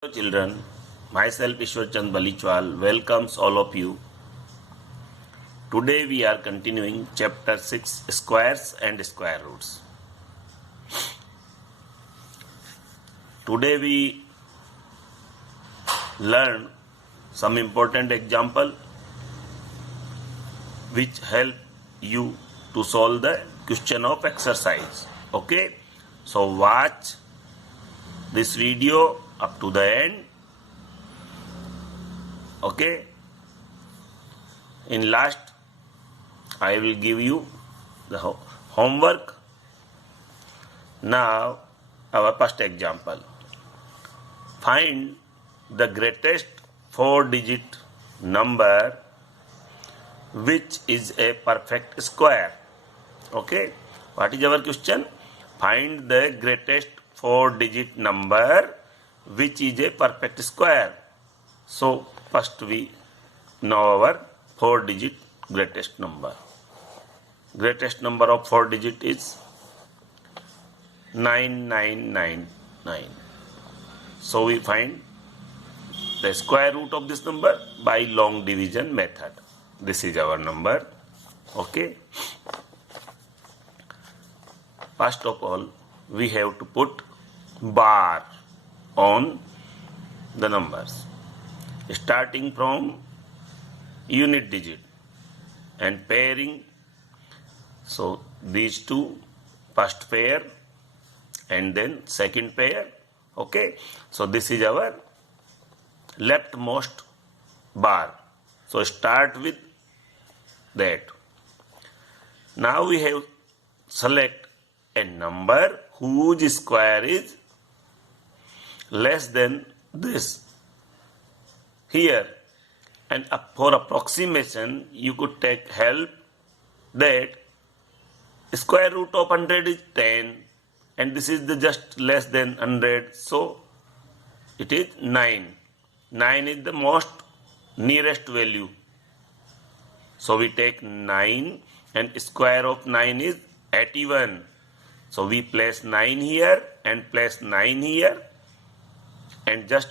Hello children, myself Ishwar Chand Balichwal welcomes all of you. Today we are continuing chapter 6 squares and square roots. Today we learn some important example which help you to solve the question of exercise. Okay, so watch this video up to the end. Okay, in last I will give you the homework. Now our first example, find the greatest 4-digit number which is a perfect square. Okay, what is our question? Find the greatest 4-digit number which is a perfect square. So first we know our 4-digit greatest number. Greatest number of 4 digit is 9999. So we find the square root of this number by long division method. This is our number. Okay. First of all, we have to put bar on the numbers, starting from unit digit and pairing. So these two, first pair and then second pair. Okay, so this is our leftmost bar. So start with that. Now we have select a number whose square is less than this here, and for approximation you could take help that square root of 100 is 10 and this is the just less than 100, so it is 9. 9 is the most nearest value, so we take 9 and square of 9 is 81, so we place 9 here and place 9 here and just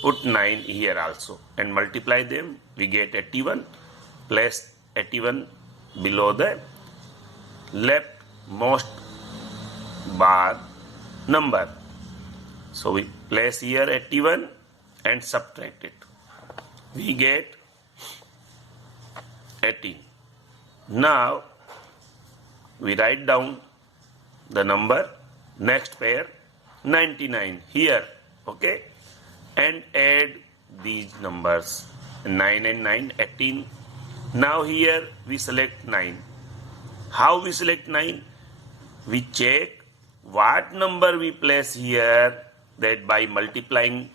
put 9 here also and multiply them, we get 81. Place 81 below the leftmost bar number. So we place here 81 and subtract it. We get 18. Now we write down the number next pair 99 here. Okay, and add these numbers 9 and 9, 18. Now here we select 9. How we select 9? We check what number we place here, that by multiplying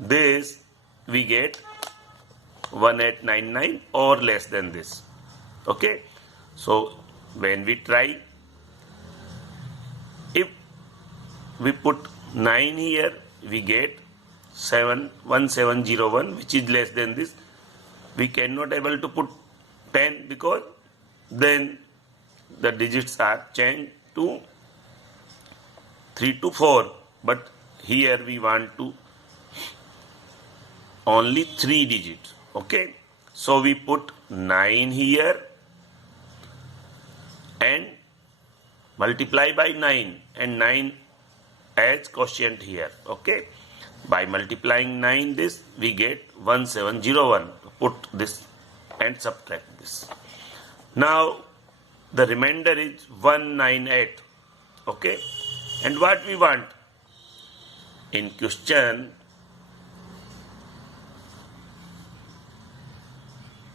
this we get 1899 or less than this. Okay, so when we try, if we put 9 here, we get 1701, which is less than this. We cannot able to put 10 because then the digits are changed to 3 to 4, but here we want to only 3 digits. Okay, so we put 9 here and multiply by 9 and 9 as quotient here. Okay, by multiplying 9 this we get 1701. Put this and subtract this. Now the remainder is 198. Okay, and what we want in question,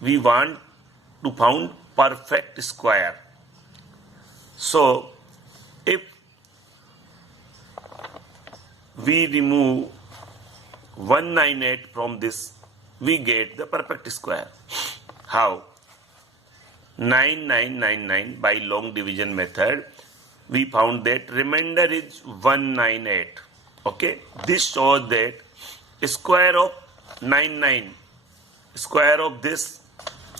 we want to found perfect square. So if we remove 198 from this, we get the perfect square. How? 9999 by long division method, we found that remainder is 198. Okay, this shows that square of 99, square of this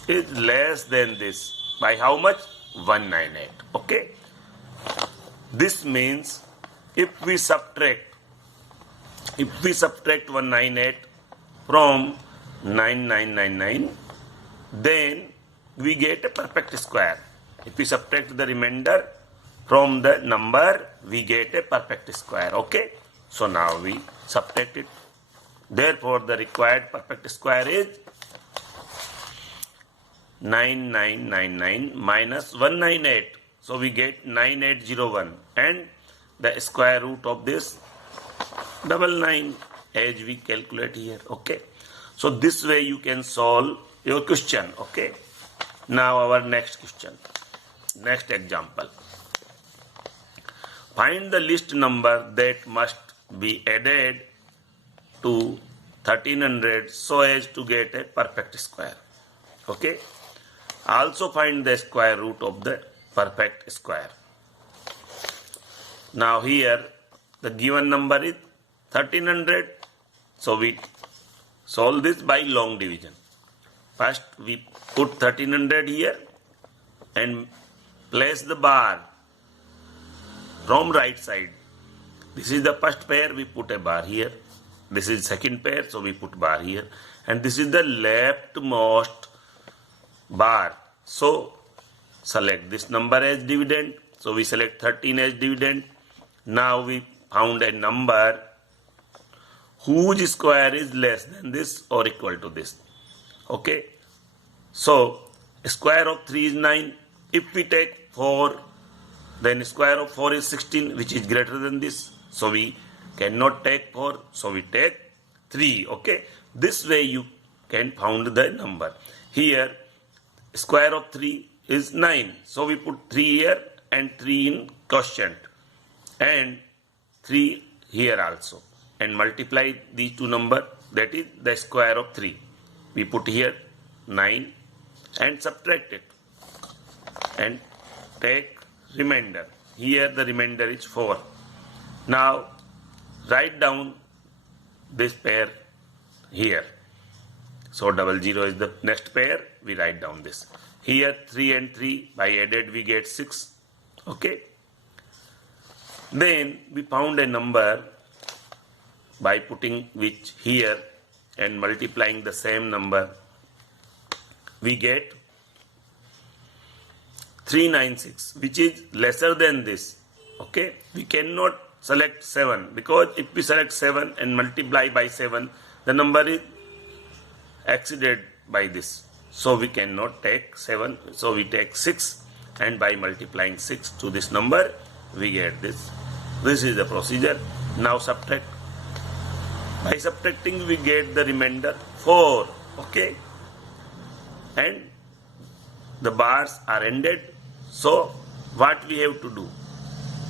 is less than this by how much? 198. Okay, this means if we subtract If we subtract 198 from 9999, then we get a perfect square. If we subtract the remainder from the number, we get a perfect square. Okay, so now we subtract it. Therefore, the required perfect square is 9999 minus 198. So we get 9801, and the square root of this 99 as we calculate here. Okay, so this way you can solve your question. Okay, now our next question, next example. Find the list number that must be added to 1300 so as to get a perfect square. Okay, also find the square root of the perfect square. Now here the given number is 1300, so we solve this by long division. First we put 1300 here and place the bar from right side. This is the first pair, we put a bar here. This is second pair, so we put bar here. And this is the leftmost bar. So select this number as dividend. So we select 13 as dividend. Now we found a number whose square is less than this or equal to this. Okay. So square of 3 is 9. If we take 4, then square of 4 is 16, which is greater than this. So we cannot take 4, so we take 3. Okay. This way you can find the number. Here square of 3 is 9. So we put 3 here and 3 in quotient and 3 here also, and multiply these two numbers, that is the square of 3. We put here 9 and subtract it and take remainder. Here the remainder is 4. Now write down this pair here. So 00 is the next pair, we write down this. Here 3 and 3 by added we get 6. Okay. Then we found a number by putting which here and multiplying the same number. We get 396, which is lesser than this. Okay. We cannot select 7, because if we select 7 and multiply by 7, the number is exceeded by this. So we cannot take 7. So we take 6, and by multiplying 6 to this number, we get this. This is the procedure. Now subtract. By subtracting, we get the remainder 4. Okay. And the bars are ended. So what we have to do?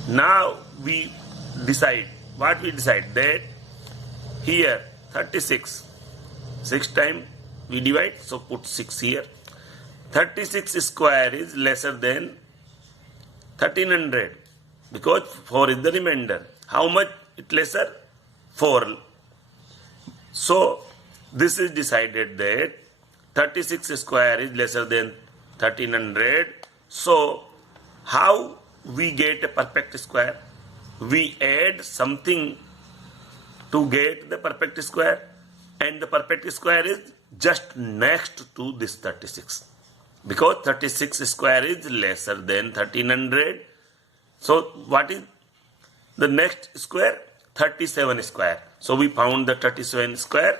Now we decide. What we decide? That here 36. 6 times we divide, so put 6 here. 36 square is lesser than 1300, because 4 is the remainder. How much it lesser? 4. So this is decided that 36 square is lesser than 1300. So how we get a perfect square? We add something to get the perfect square, and the perfect square is just next to this 36, because 36 square is lesser than 1300. So what is the next square? 37 square. So we found the 37 square.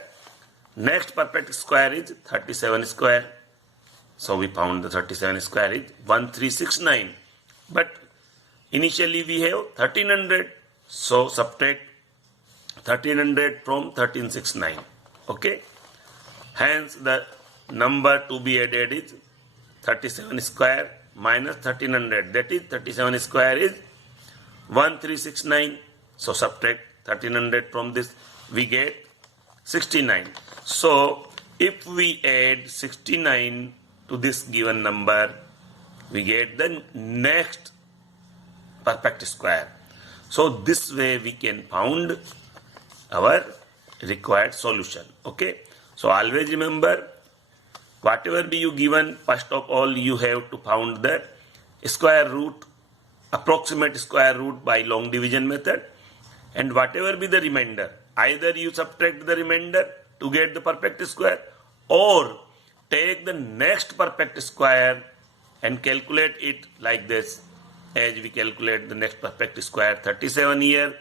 Next perfect square is 37 square. So we found the 37 square is 1369. But initially we have 1300. So subtract 1300 from 1369. Okay. Hence the number to be added is 37 square minus 1300. That is 37 square is 1369. So subtract 1300 from this, we get 69. So if we add 69 to this given number, we get the next perfect square. So this way we can find our required solution. Okay. So always remember, whatever be you given, first of all you have to find the square root, approximate square root by long division method, and whatever be the remainder, Either you subtract the remainder to get the perfect square, or take the next perfect square and calculate it like this, as we calculate the next perfect square 37 here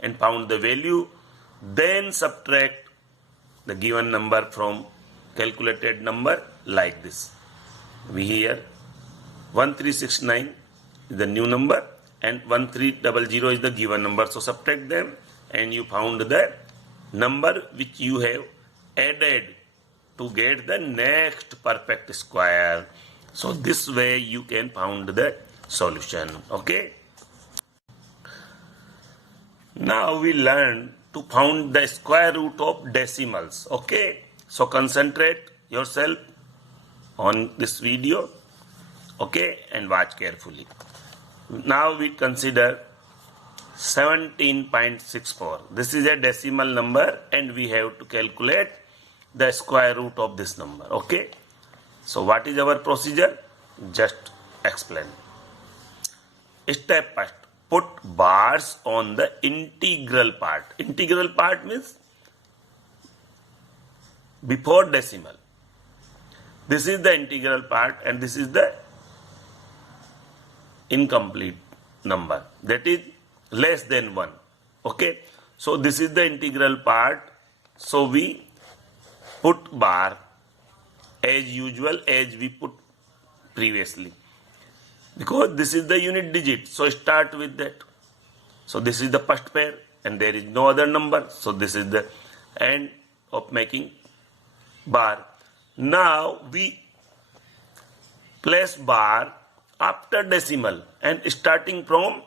and found the value, then subtract the given number from calculated number like this. We here 1369 is the new number and 1300 is the given number. So subtract them and you found the number which you have added to get the next perfect square. So this way you can find the solution. Okay. Now we learn to find the square root of decimals. Okay. So concentrate yourself on this video. Okay, and watch carefully. Now we consider 17.64. This is a decimal number and we have to calculate the square root of this number. Okay. So what is our procedure? Just explain. Step first, put bars on the integral part. Integral part means before decimal. This is the integral part and this is the incomplete number, that is less than 1. Okay. So this is the integral part. So we put bar as usual as we put previously, because this is the unit digit. So start with that. So this is the first pair and there is no other number. So this is the end of making bar. Now we place bar after decimal and starting from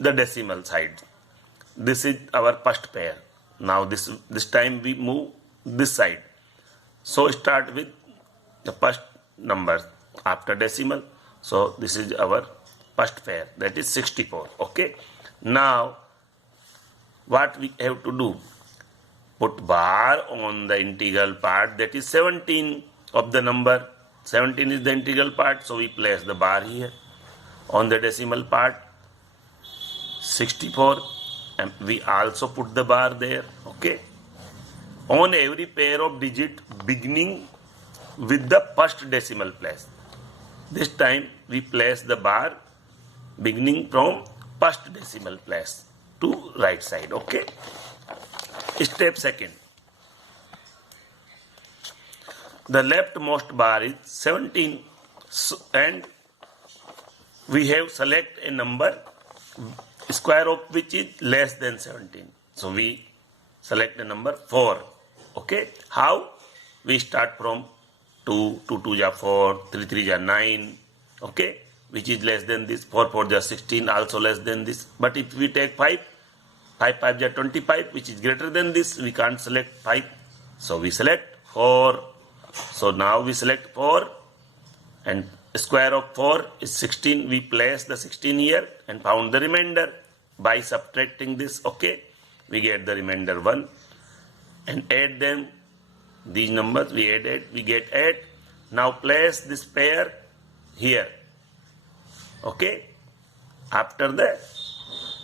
the decimal side. This is our first pair. Now this time we move this side. So start with the first number after decimal. So this is our first pair, that is 64. Okay. Now what we have to do? Put bar on the integral part, that is 17 of the number. 17 is the integral part, so we place the bar here. On the decimal part 64 and we also put the bar there. Okay. On every pair of digit beginning with the first decimal place. This time we place the bar beginning from first decimal place to right side. Okay. Step second. The leftmost bar is 17 and we have select a number square of which is less than 17. So we select the number 4. Okay. How? We start from 2, 2 2 are 4, 3 3 are 9. Okay. Which is less than this. 4 4 are 16, also less than this. But if we take 5, 5 5 are 25, which is greater than this, we can't select 5. So we select 4. So now we select 4 and square of 4 is 16. We place the 16 here and found the remainder by subtracting this. Okay. We get the remainder 1 and add them. These numbers we added, we get 8. Now place this pair here. Okay. After the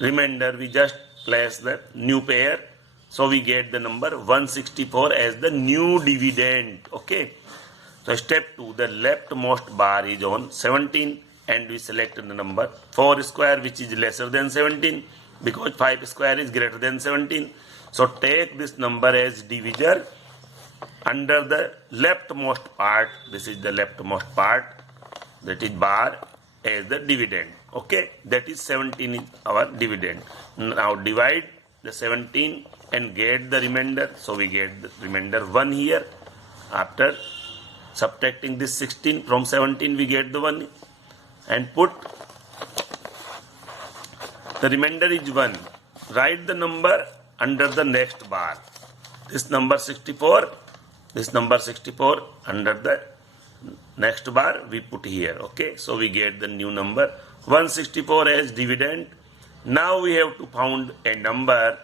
remainder we just place the new pair. So we get the number 164 as the new dividend. Okay. So step 2, the leftmost bar is on 17 and we select the number 4 square, which is lesser than 17 because 5 square is greater than 17. So take this number as divisor under the leftmost part. This is the leftmost part, that is bar, as the dividend. Okay. That is 17 is our dividend. Now divide the 17 and get the remainder. So we get the remainder 1 here. After subtracting this 16 from 17, we get the 1 and put the remainder is 1. Write the number under the next bar. This number 64, this number 64 under the next bar we put here. Okay. So we get the new number 164 as dividend. Now we have to find a number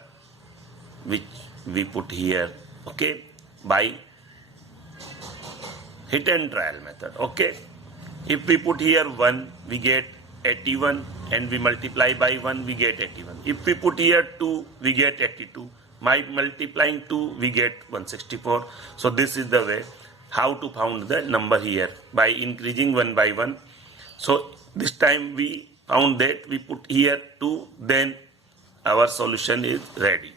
which we put here. Okay. By hit and trial method. Okay. If we put here 1, we get 81 and we multiply by 1, we get 81. If we put here 2, we get 82. by multiplying 2 we get 164. So this is the way how to found the number here by increasing one by one. So this time we found that we put here 2, then our solution is ready.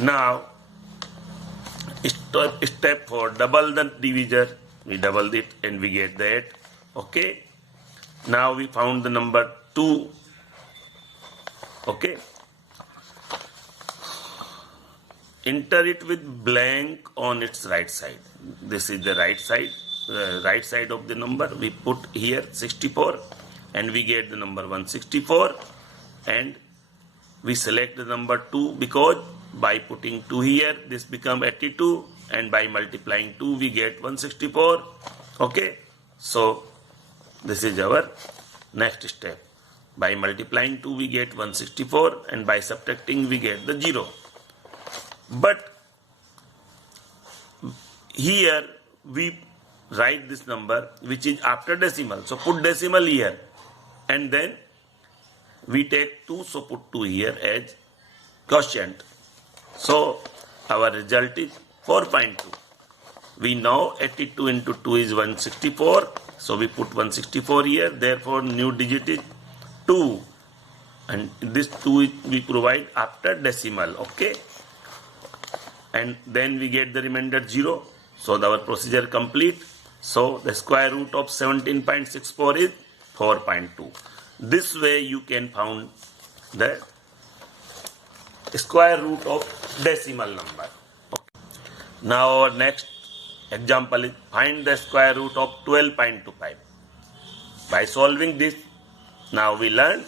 Now step 4, double the divisor. We doubled it and we get that. Okay. Now we found the number 2. Okay. Enter it with blank on its right side. This is the right side of the number. We put here 64 and we get the number 164, and we select the number 2 because by putting 2 here this become 82, and by multiplying 2 we get 164. Okay, so this is our next step. By multiplying 2 we get 164, and by subtracting we get the 0. But here we write this number which is after decimal, so put decimal here, and then we take 2, so put 2 here as quotient. So our result is 4.2. We know 82 into 2 is 164, so we put 164 here, therefore new digit is 2, and this 2 we provide after decimal. Okay, and then we get the remainder 0, so our procedure complete. So the square root of 17.64 is 4.2. This way you can find the square root of decimal number. Okay. Now our next example is find the square root of 12.25. By solving this, now we learn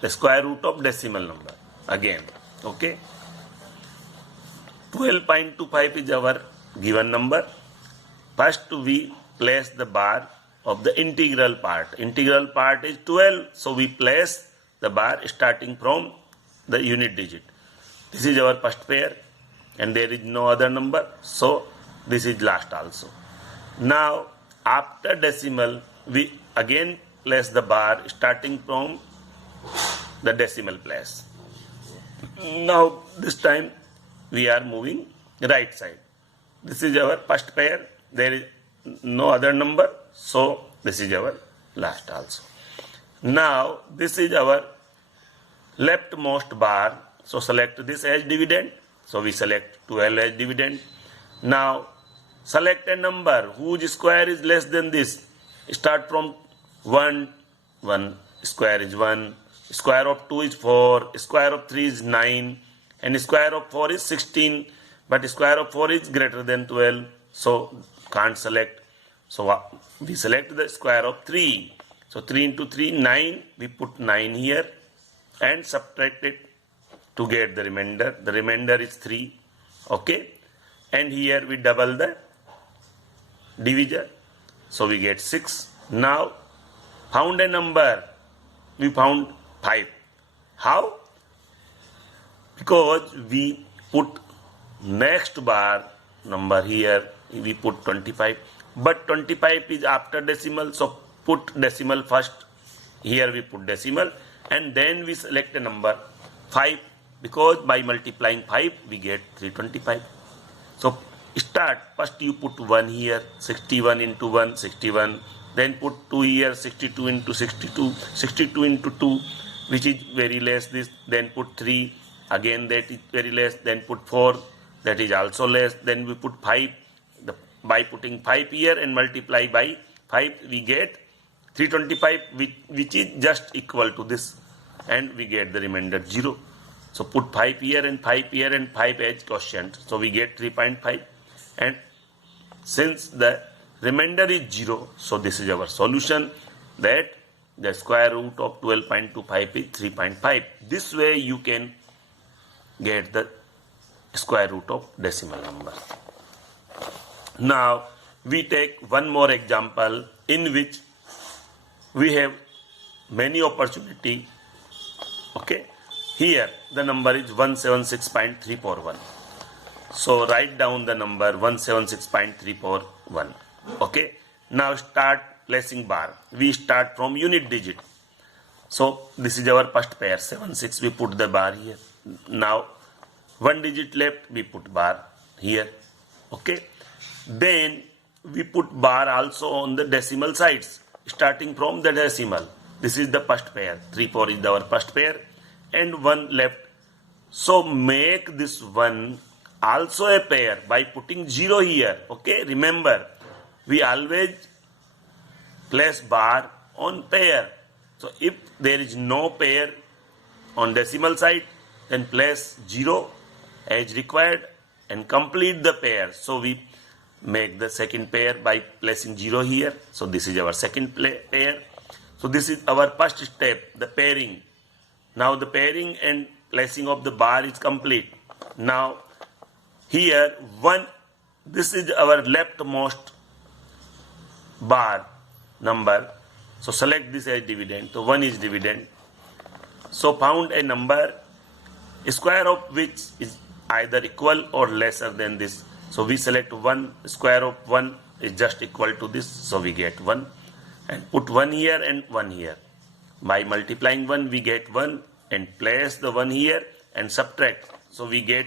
the square root of decimal number again. Okay, 12.25 is our given number. First we place the bar of the integral part. Integral part is 12, so we place the bar starting from the unit digit. This is our first pair, and there is no other number, so this is last also. Now after decimal we again place the bar starting from the decimal place. Now this time we are moving right side. This is our first pair, there is no other number, so this is our last also. Now this is our leftmost bar, so select this as dividend, so we select 12 as dividend. Now select a number whose square is less than this. Start from 1, 1 square is 1, square of 2 is 4, square of 3 is 9, and square of 4 is 16, but square of 4 is greater than 12, so can't select. So we select the square of 3. So 3 into 3, 9, we put 9 here and subtract it to get the remainder. The remainder is 3. Okay, and here we double the divisor, so we get 6. Now found a number, we found 5. How? Because we put next bar number here, we put 25, but 25 is after decimal, so put decimal first. Here we put decimal, and then we select a number 5, because by multiplying 5 we get 325. So start, first you put 1 here, 61 into 1, 61, then put 2 here, 62 into 62, 62 into 2, which is very less this, then put 3, again that is very less, then put 4, that is also less, then we put 5. By putting 5 here and multiply by 5 we get 325, which is just equal to this, and we get the remainder 0. So put 5 here and 5 here and 5 as quotient, so we get 3.5, and since the remainder is 0, so this is our solution, that the square root of 12.25 is 3.5. This way you can get the square root of decimal number. Now we take one more example in which we have many opportunity. Okay, here the number is 176.341. So write down the number 176.341. Okay, now start placing bar. We start from unit digit. So this is our first pair, 76. We put the bar here. Now One digit left, we put bar here. Okay. Then we put bar also on the decimal sides, starting from the decimal. This is the first pair. 3, 4 is our first pair, and 1 left. So make this 1 also a pair by putting 0 here. Okay. Remember, we always place bar on pair. So if there is no pair on decimal side, then place 0 as required and complete the pair. So we make the second pair by placing 0 here. So this is our second pair. So this is our first step, the pairing. Now the pairing and placing of the bar is complete. Now here 1, this is our leftmost bar number. So select this as dividend. So 1 is dividend. So found a number, square of which is either equal or lesser than this. So we select 1, square of 1 is just equal to this. So we get 1 and put 1 here and 1 here. By multiplying 1, we get 1 and place the 1 here and subtract. So we get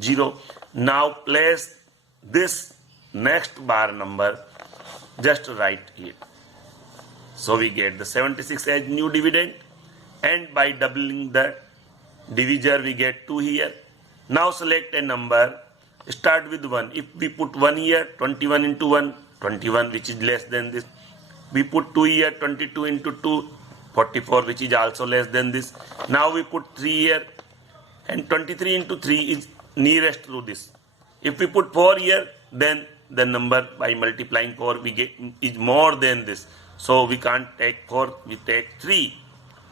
0. Now place this next bar number, just write it. So we get the 76 as new dividend, and by doubling the divisor we get 2 here. Now select a number, start with 1. If we put 1 here, 21 into 1, 21, which is less than this. We put 2 here, 22 into 2, 44, which is also less than this. Now we put 3 here, and 23 into 3 is nearest to this. If we put 4 here, then the number by multiplying 4 we get is more than this. So we can't take 4, we take 3.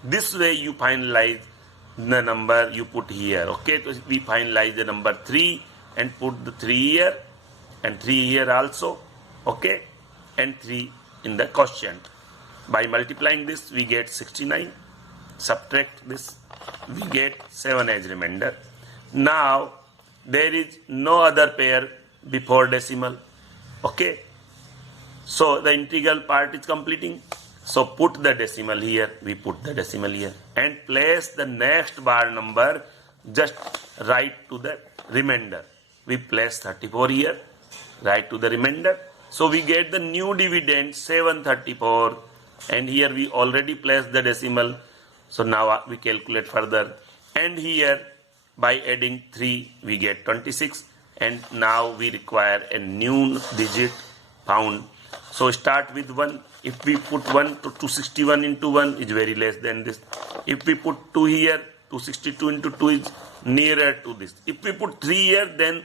This way you finalize the number you put here. Okay, so we finalize the number 3 and put the 3 here and 3 here also. Okay, and 3 in the quotient. By multiplying this we get 69. Subtract this, we get 7 as remainder. Now there is no other pair before decimal. Okay, so the integral part is completing. So put the decimal here, we put the decimal here, and place the next bar number, just write to the remainder. We place 34 here, write to the remainder. So we get the new dividend 734, and here we already placed the decimal. So now we calculate further, and here by adding 3 we get 26, and now we require a new digit found. So start with 1. If we put 1 to 261 into 1 is very less than this. If we put 2 here, 262 into 2 is nearer to this. If we put 3 here, then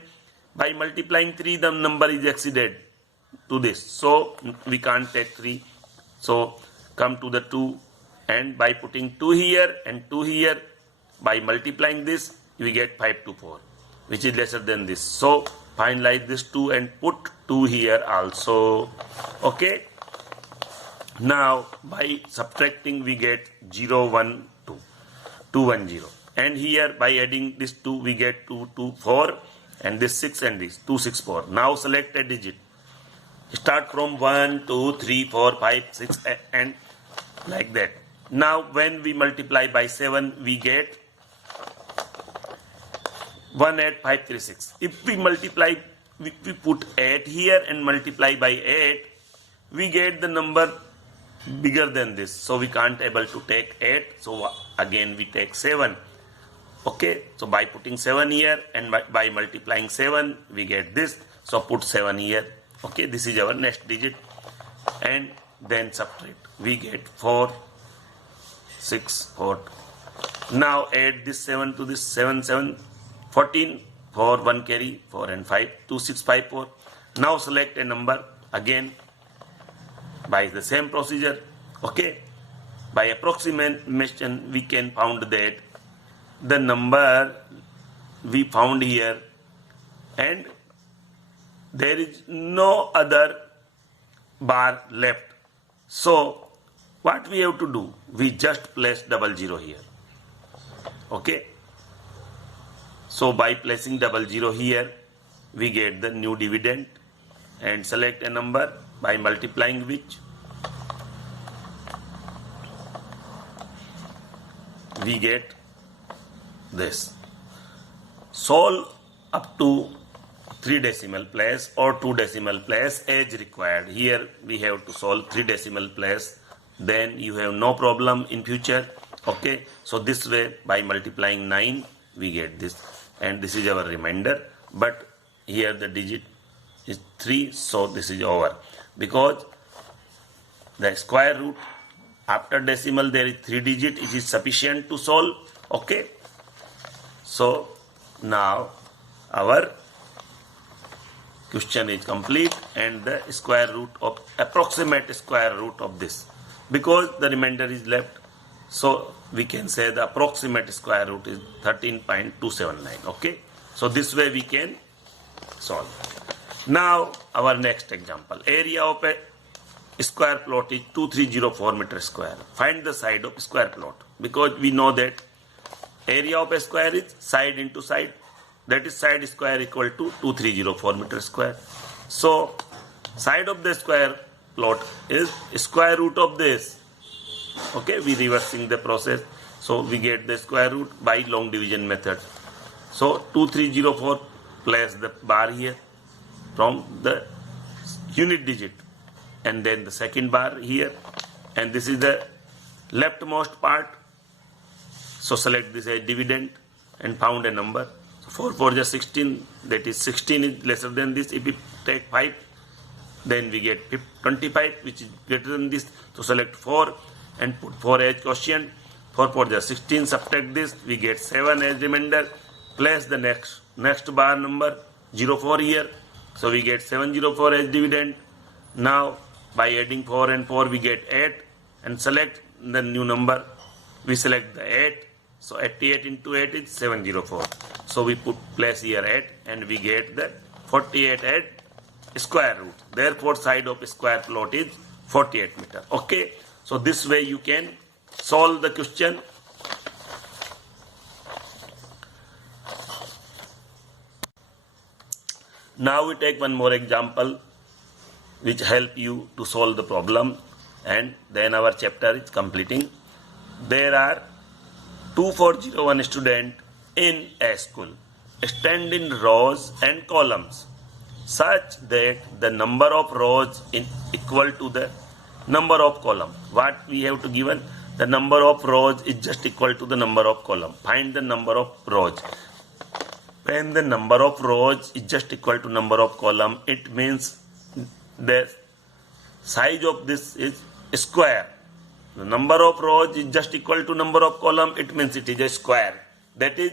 by multiplying 3 the number is exceeded to this. So we can't take 3. So come to the 2, and by putting 2 here and 2 here, by multiplying this we get 524, which is lesser than this. So finalize this 2 and put 2 here also. Okay. Now by subtracting we get 0, 1, 2, 2, 1, 0. And here by adding this 2 we get 2, 2, 4, and this 6 and this 2, 6, 4. Now select a digit. Start from 1, 2, 3, 4, 5, 6 and like that. Now when we multiply by 7 we get 18536. If we multiply, we put 8 here and multiply by 8, we get the number bigger than this. So we can't able to take 8. So again we take 7. Okay. So by putting 7 here and by multiplying 7, we get this. So put 7 here. Okay. This is our next digit. And then subtract. We get 4, 6, 4. Now add this 7 to this 7, 7. 14, 4, 1 carry, 4 and 5, 2, 6, 5, 4. Now select a number again by the same procedure. Okay. By approximation we can found that the number we found here, and there is no other bar left. So what we have to do? We just place 00 here. Okay. So by placing 00 here, we get the new dividend, and select a number by multiplying which we get this. solve up to 3 decimal place or 2 decimal place as required. Here we have to solve 3 decimal place, then you have no problem in future. Okay, so this way by multiplying 9 we get this, and this is our remainder. But here the digit is 3, so this is over, because the square root after decimal there is 3 digit, it is sufficient to solve. Okay, so now our question is complete, and the square root of approximate square root of this, because the remainder is left, so we can say the approximate square root is 13.279. Okay, so this way we can solve. Now our next example, area of a square plot is 2304 meter square. Find the side of square plot, because we know that area of a square is side into side, that is side square equal to 2304 meter square. So side of the square plot is square root of this. Okay, we reversing the process, so we get the square root by long division method. So 2304, place the bar here from the unit digit, and then the second bar here, and this is the leftmost part, so select this as dividend and found a number. So 4 4 is 16, that is 16 is lesser than this. If we take 5, then we get 25, which is greater than this, so select 4 and put 4 as quotient. 4 4 is 16, subtract this, we get 7 as remainder. Place the next bar number 04 here, so we get 704 as dividend. Now by adding 4 and 4 we get 8, and select the new number, we select the 8, so 88 into 8 is 704, so we put place here 8, and we get the 48 as square root. Therefore side of square plot is 48 meter. Okay, so this way you can solve the question. Now we take one more example which help you to solve the problem, and then our chapter is completing. There are 2401 students in a school. Stand in rows and columns such that the number of rows is equal to the number of columns. What we have to given? The number of rows is just equal to the number of columns. Find the number of rows. When the number of rows is just equal to number of columns, it means the size of this is square. The number of rows is just equal to number of columns, it means it is a square. That is,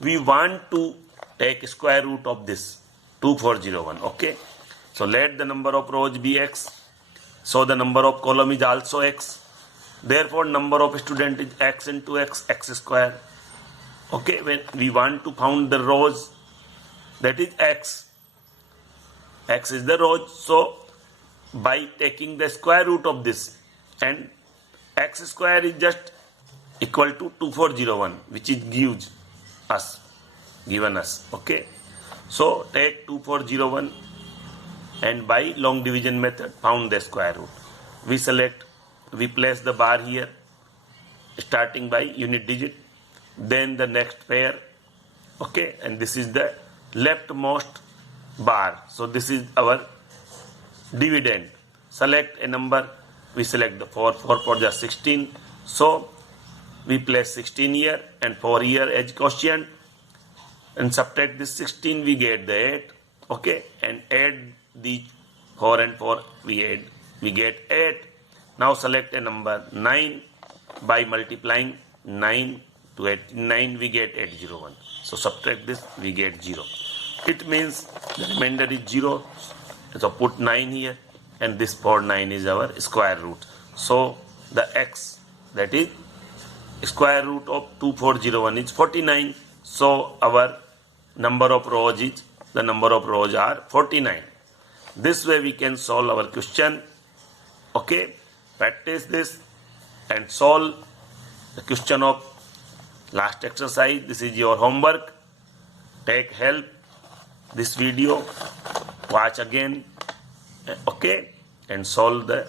we want to take square root of this 2401. Okay, so let the number of rows be x, so the number of column is also x. Therefore number of student is x into x, x square. Okay, when we want to find the rows, that is x is the rows, so by taking the square root of this, and x square is just equal to 2401, which is given us. Okay, so take 2401 and by long division method found the square root. We place the bar here starting by unit digit, then the next pair. Okay, and this is the leftmost bar, so this is our dividend. Select a number, we select the 4 4 is 16, so we place 16 here and 4 here as quotient, and subtract this 16, we get the 8. Okay, and add the 4 and 4, we get 8. Now select a number 9, by multiplying 9 to 89 we get 801, so subtract this, we get 0. It means the remainder is 0, so put 9 here, and this 9 is our square root. So the x, that is square root of 2401 is 49, so our number of rows are 49. This way we can solve our question. Okay, practice this and solve the question of last exercise. This is your homework. Take help this video, watch again, okay, and solve the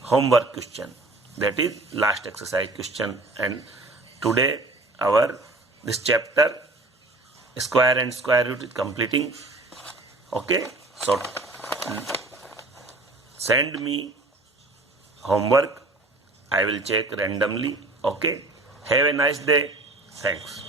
homework question, that is last exercise question. And today this chapter square and square root is completing. Okay, so send me homework. I will check randomly. Okay, have a nice day. Thanks.